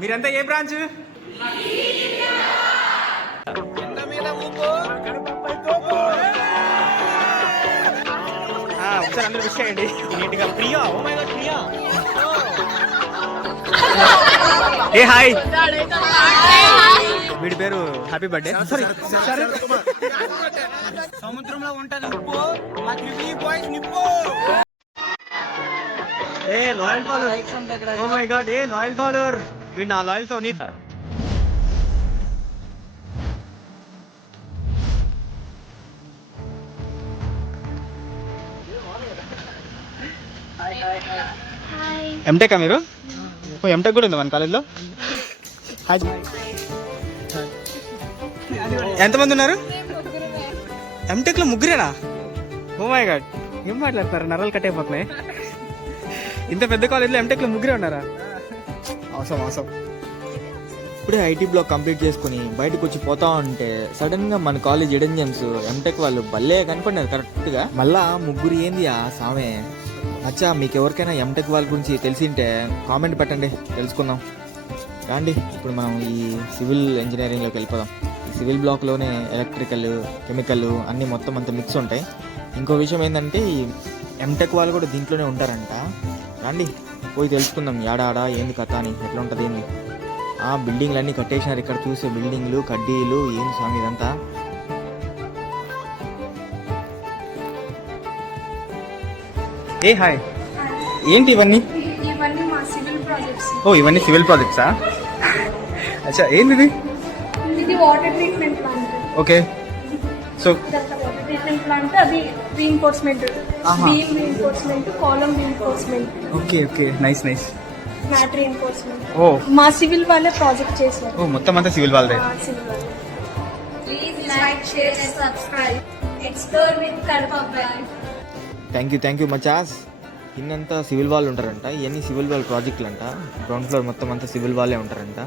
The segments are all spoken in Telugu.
మీరంతా ఏ బ్రాంచ్? ఒకసారి అందరూ విష్ చేయండి నీట్గా. Priya, oh my god Priya. ఏ హాయ్, వీడి పేరు హ్యాపీ బర్త్డే. సముద్రంలో ఉంటది నిప్పు, మా త్రిబుల్ బాయ్స్ నిప్పు. A loyal follower, oh my God, a loyal follower, వీడు నా లాయల్ ఫాలోవర్. ఎంటెకా మీరు? ఎంటెక్ కూడా ఉంది మన కాలేజ్లో. ఎంతమంది ఉన్నారు ఎంటెక్లో? ముగ్గురేనా? ఓ మై గాడ్, ఏం మాట్లాడతారు, నరాలు కట్ అయిపోతున్నాయి. ఇంత పెద్ద కాలేజ్లో ఎంటెక్లో ముగ్గురే ఉన్నారా? అవసరం అవసరం. ఇప్పుడే ఐటీ బ్లాక్ కంప్లీట్ చేసుకుని బయటకు వచ్చి పోతా ఉంటే సడన్ గా మన కాలేజ్ ఎడెన్ జేమ్స్ ఎంటెక్ వాళ్ళు భలే కనపడినారు కరెక్ట్ గా. మళ్ళా ముగ్గురు ఏంది ఆ సామే. అచ్చా, మీకు ఎవరికైనా ఎంటెక్ వాళ్ళ గురించి తెలిసింటే కామెంట్ పెట్టండి, తెలుసుకుందాం. రాండి, ఇప్పుడు మనం ఈ సివిల్ ఇంజనీరింగ్లోకి వెళ్ళిపోదాం. ఈ సివిల్ బ్లాక్లోనే ఎలక్ట్రికల్, కెమికల్ అన్నీ మొత్తం అంత మిక్స్ ఉంటాయి. ఇంకో విషయం ఏంటంటే ఈ ఎంటెక్ వాళ్ళు కూడా దీంట్లోనే ఉంటారంట. రాండి పోయి తెలుసుకుందాం ఆడ ఏంది కథ అని, ఎట్లా ఉంటుంది ఏంది. ఆ బిల్డింగ్లు అన్నీ కట్టేసినారు, ఇక్కడ చూసే బిల్డింగ్లు కడ్డీలు ఏంది స్వామి ఇదంతా. ఏ హాయ్, ఏంటి ఇవన్నీ? ఇవన్నీ మా సివిల్ ప్రాజెక్ట్స్. ఓ ఇవన్నీ సివిల్ ప్రాజెక్ట్సా? అచ్చా, ఏంది ఇది? ఇది water treatment plant. Okay, so water treatment plant, అది reinforcement, beam reinforcement, column reinforcement. Okay okay, nice nice. Mat reinforcement. Oh మా సివిల్ వాళ్ళే ప్రాజెక్ట్ చేశారు. ఓ మొత్తం అంతా సివిల్ వాళ్ళదే. సివిల్ వాళ్ళే. Please like, share and subscribe. Explore with Kadapa brand. Thank you మచాస్. ఇన్నంతా సివిల్ వాళ్ళు ఉంటారంట, ఇవన్నీ సివిల్ వాళ్ళ ప్రాజెక్టులు అంట. గ్రౌండ్ ఫ్లోర్ మొత్తం అంతా సివిల్ వాళ్ళే ఉంటారంట.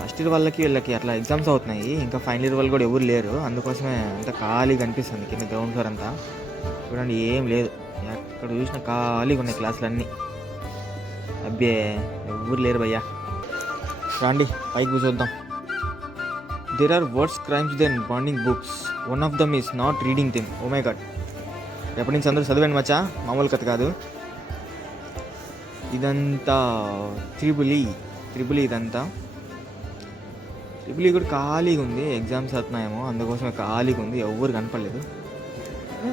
ఫస్ట్ ఇయర్ వీళ్ళకి అట్లా ఎగ్జామ్స్ అవుతున్నాయి, ఇంకా ఫైనల్ ఇయర్ వాళ్ళు కూడా ఎవరు లేరు, అందుకోసమే అంత ఖాళీగా అనిపిస్తుంది కింద గ్రౌండ్ ఫ్లోర్ అంతా. చూడండి ఏం లేదు, ఎక్కడ చూసినా ఖాళీగా ఉన్నాయి క్లాసులు అన్నీ. అబ్బే ఎవరు లేరు భయ్యా. రండి పైకి కూర్చోద్దాం. There are words crimes then bonding books, one of them is not reading thing. Oh my God, ఎప్పటి నుంచి అందరూ చదివండి మచ్చా, మామూలు కథ కాదు. ఇదంతా త్రిబుల్ ఈ ఇదంతా. త్రిబుల్ ఈ కూడా ఖాళీగా ఉంది, ఎగ్జామ్స్ అవుతున్నాయేమో అందుకోసమే ఖాళీగా ఉంది, ఎవరు కనపడలేదు.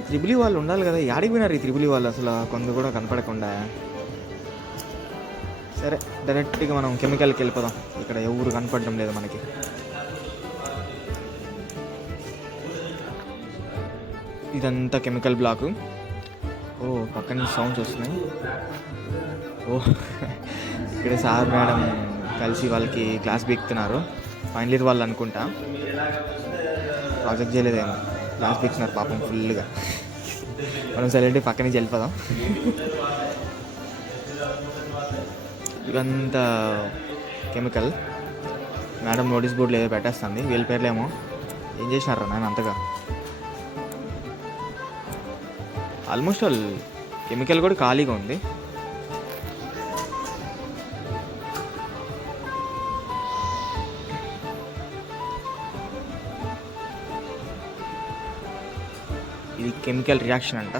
త్రిబుల్ ఈ వాళ్ళు ఉండాలి కదా, యాడికి పోయినారు ఈ త్రిబుల్ ఈ వాళ్ళు అసలు కొంత కూడా కనపడకుండా. సరే డైరెక్ట్గా మనం కెమికల్కి వెళ్ళిపోదాం, ఇక్కడ ఎవరు కనపడడం లేదు మనకి. ఇదంతా కెమికల్ బ్లాకు. ఓ పక్కన నుంచి సౌండ్స్ వస్తున్నాయి. ఓ ఇక్కడ సార్ మేడం కలిసి వాళ్ళకి క్లాస్ బీక్తున్నారు, ఫైనల్ ఇయర్ వాళ్ళు అనుకుంటా. ప్రాజెక్ట్ చేయలేదేమో, క్లాస్ బీక్తున్నారు పాపం ఫుల్గా. మనం సైలెంట్ పక్క నుంచి వెళ్ళిపోదాం. ఇదంతా కెమికల్. మేడం నోటీస్ బోర్డులో ఏదో పెట్టేస్తుంది, వీళ్ళ పేర్లేమో ఏం చేసినారా నేను అంతగా. ఆల్మోస్ట్ ఆల్ కెమికల్ కూడా ఖాళీగా ఉంది. ఇది కెమికల్ రియాక్షన్ అంట.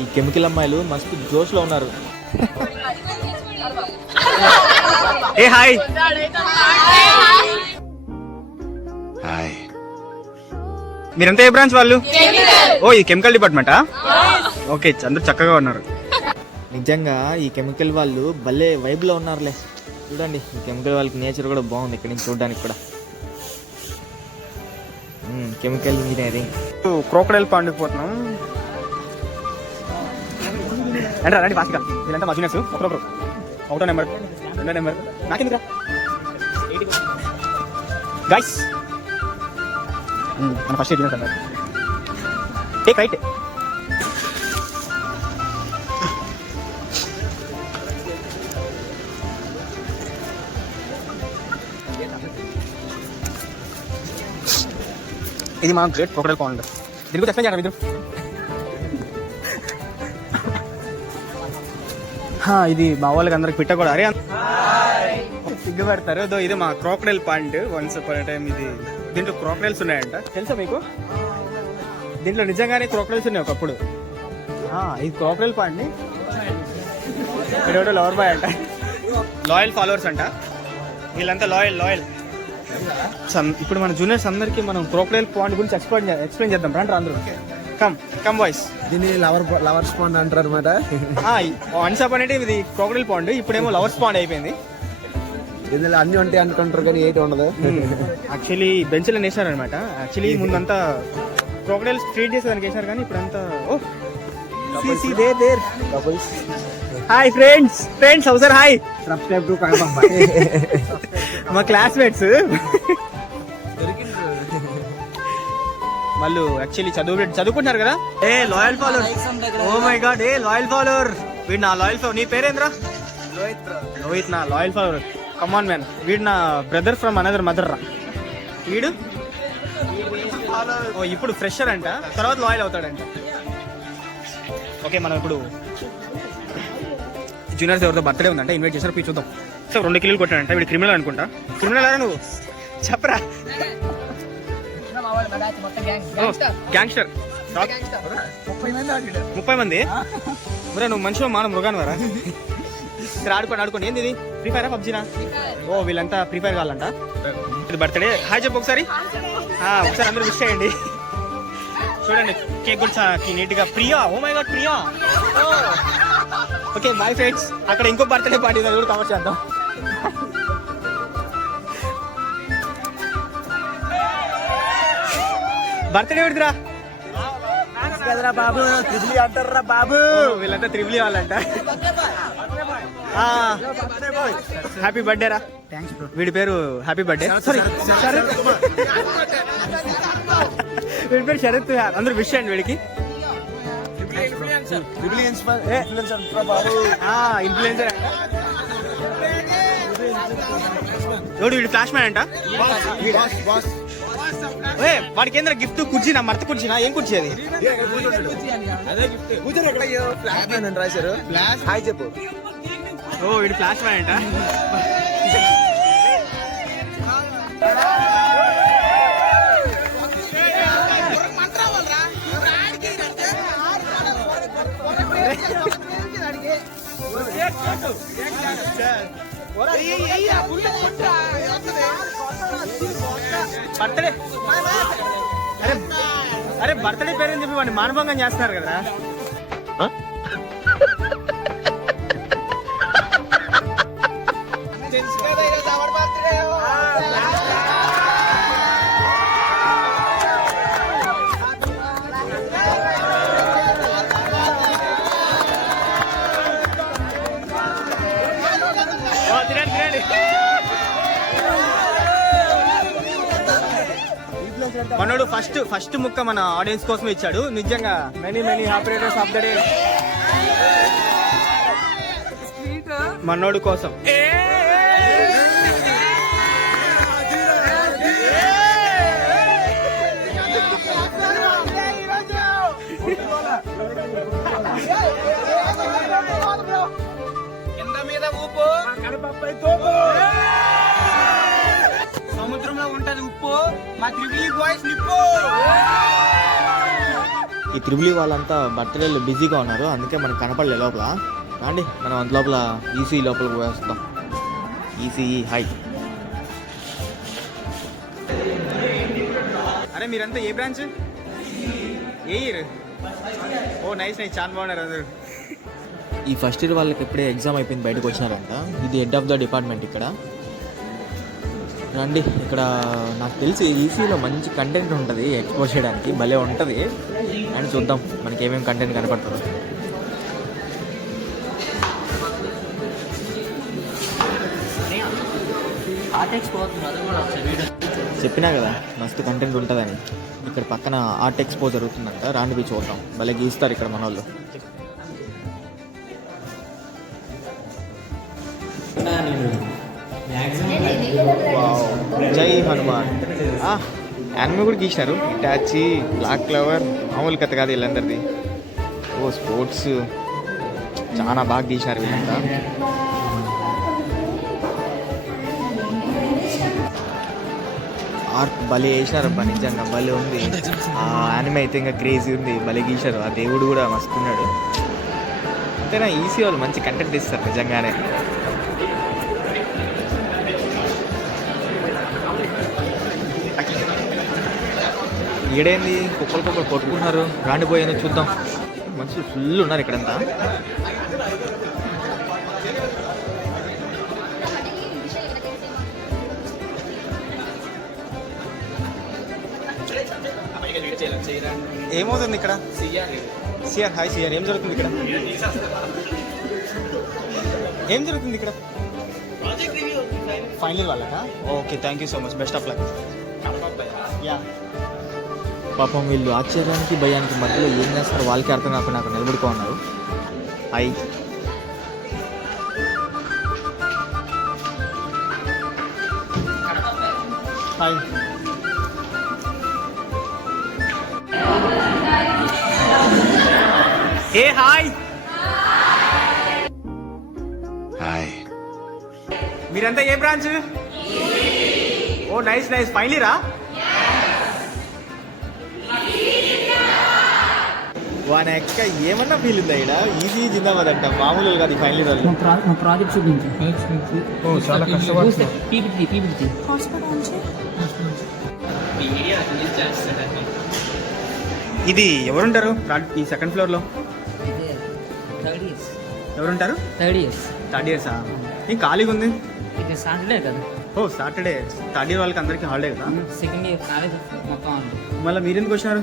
ఈ కెమికల్ అమ్మాయిలు మస్తు జోష్లో ఉన్నారు. ఏ హాయ్, మీరంతా ఏ బ్రాంచ్ వాళ్ళు? ఓ ఈ కెమికల్ డిపార్ట్మెంటా? ఓకే, అందరూ చక్కగా ఉన్నారు. నిజంగా ఈ కెమికల్ వాళ్ళు భలే వైబ్లో ఉన్నారులే. చూడండి ఈ కెమికల్ వాళ్ళకి నేచర్ కూడా బాగుంది ఇక్కడ నుంచి చూడడానికి కూడా. Chemical engineering. క్రోకడైల్ పండుకుపోతున్నాం. రండి రండి ఫాస్ట్గా, వీళ్ళంతా మా జూనియర్స్. ఒకటో నెంబర్, రెండో నెంబర్, నాకెందుకురా గైస్. మన ఫస్ట్ జూనియర్స్ అన్నారు. Take right. ఇది మన గ్రేట్ క్రోకడైల్ పాండ్. దీని గురించి ఎక్స్ప్లెయిన్ చేయండి మీరు. ఇది మా వాళ్ళకి అందరికి పెట్టకూడదు. అరే సిగ్గుపడతారు. ఇది మా crocodile pond. Once upon a time ఇది దీంట్లో క్రోకడైల్స్ ఉన్నాయంట. తెలుసా మీకు? దీంట్లో నిజంగానే క్రోకడైల్స్ ఉన్నాయి ఒకప్పుడు. ఇది క్రోకడైల్ పాండ్ ని ఇక్కడ లవర్ బాయ్ అంట. లాయల్ ఫాలోవర్స్ అంట వీళ్ళంతా. లాయల్ ఇప్పుడు మన జూనియర్స్ అందరికి మనం క్రోకడైల్ పాండ్ గురించి ఎక్స్ప్లెయిన్ చేద్దాం. రండి అందరూ. Come boys. దీన్ని లవర్స్ పాండ్ అంటారు అనమాట. వన్స్ అపాన్ ఎ టైం ఇది క్రోకడైల్ పాండ్, ఇప్పుడేమో లవర్స్ పాండ్ అయిపోయింది. ఇందులో అన్ని ఉంటాయి అనుకుంటారు కానీ ఏది ఉండదు. యాక్చువల్లీ బెంచ్లో వేసారు అనమాట. యాక్చువల్లీ ముందంతా క్రోకడైల్స్ ట్రీట్ చేసేదానికి వేసారు కానీ ఇప్పుడంతా హాయ్ ఫ్రెండ్స్ హౌసర్ హాయ్ సబ్స్క్రైబ్ టు మా క్లాస్మేట్స్ వాళ్ళు యాక్చువల్లీ చదువుకుంటున్నారు కదా. Loyal follower. Oh my God, loyal follower. వీడు నా లాయల్ ఫాలోవర్. నీ పేరేంద్రా? లోహిత్ నా లాయల్ ఫాలోవర్. Come on man. వీడు నా బ్రదర్ ఫ్రమ్ అనదర్ మదర్ రా. వీడు ఇప్పుడు ఫ్రెషర్ అంట, తర్వాత లాయల్ అవుతాడంట. ఓకే, మనం ఇప్పుడు జూనియర్స్ ఎవరితో బర్త్డే ఉందంటే ఇన్వైట్ చేశారు. పోయి చూద్దాం. సో 2 కిలోలు కొట్టాడంట. వీడు క్రిమినల్ అనుకుంటా. క్రిమినల్ అరా నువ్వు? చెప్పరా. గ్యాంగ్స్టర్ 30 మంది. మరే నువ్వు మనిషి మాన మృగాను వరా. సరే ఆడుకోండి. ఏంది ఇది? Free fire పబ్జీనా? ఓ వీళ్ళంతా ఫ్రీ ఫైర్ కావాలంట. ఇది బర్త్డే. హాయ్ చెప్పు ఒకసారి. అందరూ విష్ చేయండి. చూడండి కేక్ కూడా నీట్ గా. Priya. Oh my god Priya. Okay boy friends. అక్కడ ఇంకో బర్త్డే పార్టీ కూడా కవర్ చేద్దాం. బర్త్డే ఎవరిదిరా? బాబు త్రిబులి అంటారా బాబు. వీళ్ళంతా త్రిబులి వాళ్ళంట. హ్యాపీ బర్త్డే రా. వీడి పేరు హ్యాపీ బర్త్డే. సారీ శరత్. వీడి పేరు శరత్. అందరూ విష్ చేయండి వీడికి. ఇన్ఫ్లుయెన్సర్. వీడి ఫ్లాష్ మ్యాన్ అంట. వాడికి ఏంద్ర గిఫ్ట్? కుర్చీనా? మర్త కుర్చీనా? ఏం కుర్చీ అది? రాశారు. హాయ్ చెప్పు. ఓ వీడు ఫ్లాష్ మ్యాన్ అంట. బర్త్డే. అరే బర్త్డే పేరు చెప్పి వాడిని మానభంగం చేస్తున్నారు కదా. మనోడు ఫస్ట్ ముక్క మన ఆడియన్స్ కోసం ఇచ్చాడు. నిజంగా many happy returns of the day మనోడు కోసం. సముద్రంలో ఉంటది ఉప్పు, మా త్రిబులి బాయ్స్ నిప్పు. ఈ త్రిబులి వాళ్ళంతా బర్త్డేలు బిజీగా ఉన్నారు, అందుకే మనకు కనపడలే లోపల. కాండి మనం అంత లోపల ఈసీ లోపలికి వేస్తాం. ECE hi. అరే మీరంతా ఏ బ్రాంచ్? ఏ ఇయర్? ఓ నైస్ చాలా బాగున్నారు అందరు. ఈ ఫస్ట్ ఇయర్ వాళ్ళకి ఎప్పుడే ఎగ్జామ్ అయిపోయింది, బయటకు వచ్చినారంట. ఇది హెడ్ ఆఫ్ ద డిపార్ట్మెంట్ ఇక్కడ. రండి, ఇక్కడ నాకు తెలిసి ఈసీలో మంచి కంటెంట్ ఉంటుంది ఎక్స్పోజ్ చేయడానికి, భలే ఉంటుంది. అండ్ చూద్దాం మనకి ఏమేమి కంటెంట్ కనపడుతుందో. చెప్పినా కదా మస్తు కంటెంట్ ఉంటుందని. ఇక్కడ పక్కన ఆర్ట్ ఎక్స్పో జరుగుతుందంట, రాండి పోయి చూద్దాం. భలే గీస్తారు ఇక్కడ మన వాళ్ళు. జై హనుమాన్. యానిమే కూడా గీసినారు. ఇటాచి, బ్లాక్ క్లవర్, మామూలు కథ కాదు వీళ్ళందరిది. ఓ స్పోర్ట్స్ చాలా బాగా గీసినారు వీళ్ళంతా. ఆర్ట్ భలే వేసినారబ్బా, నిజంగా భలే ఉంది. ఆ యానిమే అయితే ఇంకా క్రేజీ ఉంది, భలే గీశారు. ఆ దేవుడు కూడా మస్తున్నాడు. అంతేనా, ఈసీ వాళ్ళు మంచి కంటెంట్ ఇస్తారు నిజంగానే. ఈడేంది కుక్కలు కొట్టుకుంటున్నారు, రాండిపోయాను చూద్దాం. మనుషులు ఫుల్ ఉన్నారు ఇక్కడంతా. ఏమవుతుంది ఇక్కడ? CR, hi CR. ఏం జరుగుతుంది ఇక్కడ? ఏం జరుగుతుంది ఇక్కడ? ఫైనల్ వాళ్ళకా? Okay, thank you so much, best of luck. Ya. పాపం వీళ్ళు ఆశ్చర్యానికి భయానికి మధ్యలో ఏం చేస్తారో వాళ్ళకి అర్థం కాకుండా అక్కడ నిలబడుకో ఉన్నారు. హాయ్. హాయ్. ఏ హాయ్. హాయ్. మీరంతా ఏ బ్రాంచ్? ఓ నైస్ నైస్. ఫైనల్ రా? వాని ఎక్క ఏమన్నా ఫీల్ ఉందా ఇక్కడ? ఈజీ జిందాబాద్ అంట, మామూలు కాదు ఫైనల్ వాళ్ళు. ప్రాజెక్ట్ చూపించు. ఓ చాలా కష్టపడుతుంది. పీపీటీ ఇది ఎవరుంటారు ఈ సెకండ్ ఫ్లోర్ లో? ఎవరుంటారు? Third years. థర్డ్ ఇయర్సా? ఈ ఖాళీగా ఉంది. ఇది సాటర్డే కదా. ఓ సాటర్డే. థర్డ్ ఇయర్ వాళ్ళకి అందరికీ హాలిడే కదా. సెకండ్ ఇయర్ కాలేజ్ మొత్తం ఉంది. మళ్ళీ మీరెందుకు వచ్చినారు?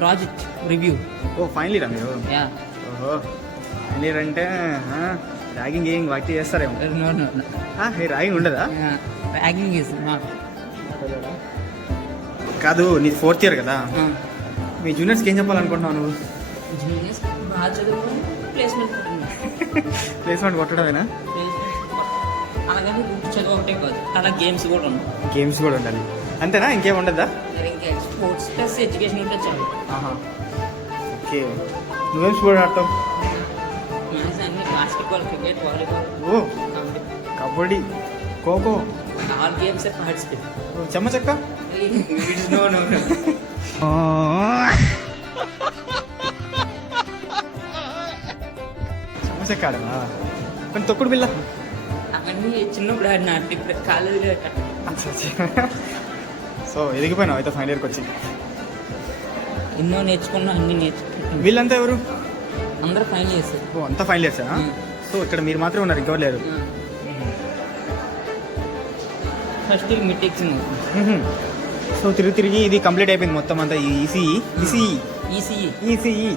Project review. ఓ ఫైనల్ ఇయరా మీరు? యా. ఓహో, ఫైనల్ ఇయర్ అంటే ర్యాగింగ్ ఏం వాటి చేస్తారేమో. ర్యాగింగ్ ఉండదా? Ragging is not. కాదు, నీ ఫోర్త్ ఇయర్ కదా, మీ జూనియర్స్కి ఏం చెప్పాలనుకుంటున్నావు నువ్వు? జూనియర్స్ బాగా చదువుకొని ప్లేస్మెంట్ ప్లేస్మెంట్ కొట్టడమేనా? అలాగని చదువు ఒకటే కాదు, అలా గేమ్స్ కూడా ఉన్నాయి. గేమ్స్ కూడా ఉండాలి అంతేనా? ఇంకేం ఉండదా? ఇంకా స్పోర్ట్స్ ప్లస్ ఎడ్యుకేషన్ ఉంటే చాలు. ఓకే. నువ్వేం స్పోర్ట్ ఆడతావు? మ్యాథ్స్ అన్ని basketball, cricket, volleyball, oh kabaddi, kho-kho, all games participate. చెమ్మ చెక్క? No no no. చెమ్మ చెక్క ఆడవా? కానీ తొక్కుడు బిల్ల అవన్నీ చిన్నప్పుడు ఆడిన, ఇప్పుడు కాలేజీలో. సో ఎదిగిపోయినావు అయితే ఫైనల్ ఇయర్కి వచ్చి. ఎన్నో నేర్చుకున్నా, అన్ని నేర్చుకుంటున్నాను. వీళ్ళంతా ఎవరు? అందరూ ఫైనల్ ఇయర్స్. ఓ అంతా ఫైనల్ ఇయర్సా? సో ఇక్కడ మీరు మాత్రమే ఉన్నారు, ఇంకెవరు లేరు? First year mid exam. So తిరిగి ఇది కంప్లీట్ అయిపోయింది మొత్తం అంతా. ఈసీఈ ఈసీఈ ఈసీఈ ఈసీఈ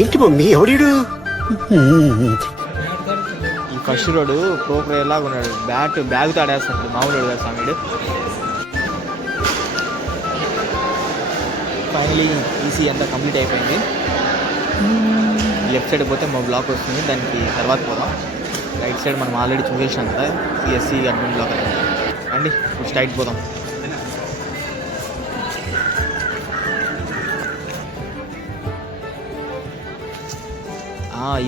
ఏంటి మమ్మీ ఎవడు? ఈ ఫస్ట్ రోడ్ ప్రో ప్లేయర్ లాగా ఉన్నాడు. బ్యాగ్ తాడేస్తాడు, మామూలు కదా సామీడు. ఫైనలీ ఈసీ అంతా కంప్లీట్ అయిపోయింది. లెఫ్ట్ సైడ్ పోతే మా బ్లాక్ వస్తుంది, దానికి తర్వాత పోదాం. రైట్ సైడ్ మనం ఆల్రెడీ చూసేసాం కదా, సిఎస్సి అడ్మిన్ బ్లాక్ అని. అండి స్ట్రైట్ పోదాం.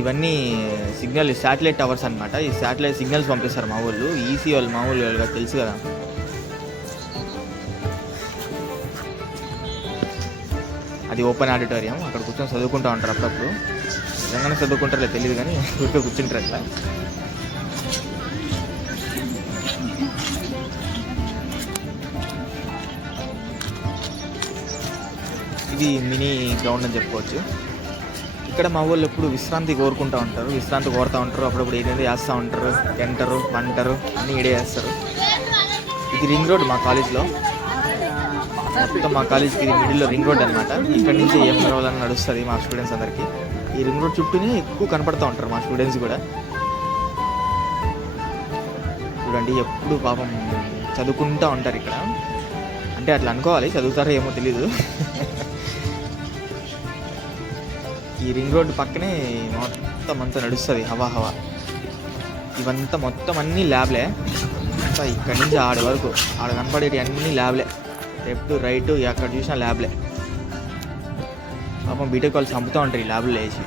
ఇవన్నీ సిగ్నల్ శాటిలైట్ టవర్స్ అనమాట. ఈ శాటిలైట్ సిగ్నల్స్ పంపిస్తారు మా ఊళ్ళు. ఈసీ వాళ్ళు మామూలు వాళ్ళుగా తెలుసు కదా. అది ఓపెన్ ఆడిటోరియం, అక్కడ కూర్చొని చదువుకుంటూ ఉంటారు అప్పుడప్పుడు. నిజంగానే చదువుకుంటారో తెలియదు కానీ ఊరికే కూర్చుంటారు అట్లా. ఇది మినీ గ్రౌండ్ అని చెప్పుకోవచ్చు. ఇక్కడ మా వాళ్ళు ఎప్పుడు విశ్రాంతి కోరుకుంటూ ఉంటారు, విశ్రాంతి కోరుతూ ఉంటారు. అప్పుడప్పుడు ఏదైనా చేస్తూ ఉంటారు, తింటారు, వంటారు, అన్నీ ఈడే చేస్తారు. ఇది రింగ్ రోడ్ మా కాలేజ్లో. మొత్తం మా కాలేజ్కి ఇది మిడిల్లో రింగ్ రోడ్ అనమాట. ఇక్కడ నుంచి ఏం రావాలని నడుస్తుంది మా స్టూడెంట్స్ అందరికీ. ఈ రింగ్ రోడ్ చుట్టూనే ఎక్కువ కనపడుతూ ఉంటారు మా స్టూడెంట్స్ కూడా. చూడండి, ఎప్పుడు పాపం చదువుకుంటూ ఉంటారు ఇక్కడ. అంటే అట్లా అనుకోవాలి, చదువుతారో ఏమో తెలీదు. ఈ రింగ్ రోడ్డు పక్కనే మొత్తం అంతా నడుస్తుంది హవా. ఇవంతా మొత్తం అన్నీ ల్యాబ్లే. అంతా ఇక్కడి నుంచి ఆడ వరకు ఆడ కనపడేవి అన్నీ ల్యాబ్లే. లెఫ్ట్ రైట్ ఎక్కడ చూసినా ల్యాబ్లే. పాపం బీటెక్ వాళ్ళు చంపుతూ ఉంటారు ఈ ల్యాబ్లో వేసి.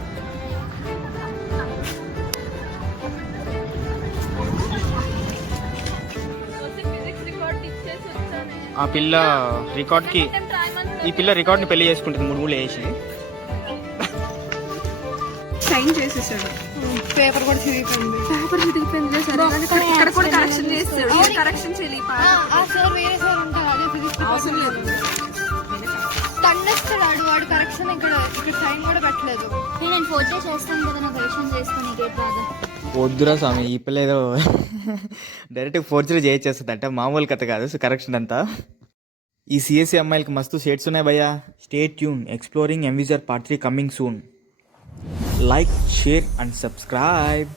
ఆ పిల్ల రికార్డ్కి ఈ పిల్ల రికార్డ్ని పెళ్లి చేసుకుంటుంది 3 వేసి. సైన్ చేసేసాడు. పేపర్ కూడా చిరిగిపోయింది. ఇక్కడ కూడా కరెక్షన్ చేస్తాడు. కరెక్షన్ చేయలేదు. సార్ వేరే సార్ ఉంటారు అదే ఫిజిక్స్ అవసరం లేదు. తండేస్తాడు వాడు కరెక్షన్ ఇక్కడ సైన్ కూడా పెట్టలేదు. నేను ఫోటో చేస్తాను కదా నా కరెక్షన్ చేసుకుని గేట్ రాదు. వద్దురా స్వామి, ఈ పిల్ల ఏదో డైరెక్ట్ ఫోర్జరీ చేయించేస్తుంది అంటే మామూలు కథ కాదు. సో కరెక్షన్ అంతా ఈ సిఎస్సి అమ్మాయిలకి మస్తు షేడ్స్ ఉన్నాయి భయ్యా. స్టే ట్యూన్, ఎక్స్ప్లోరింగ్ ఎంవిజర్ part 3 coming soon. Like, share and subscribe.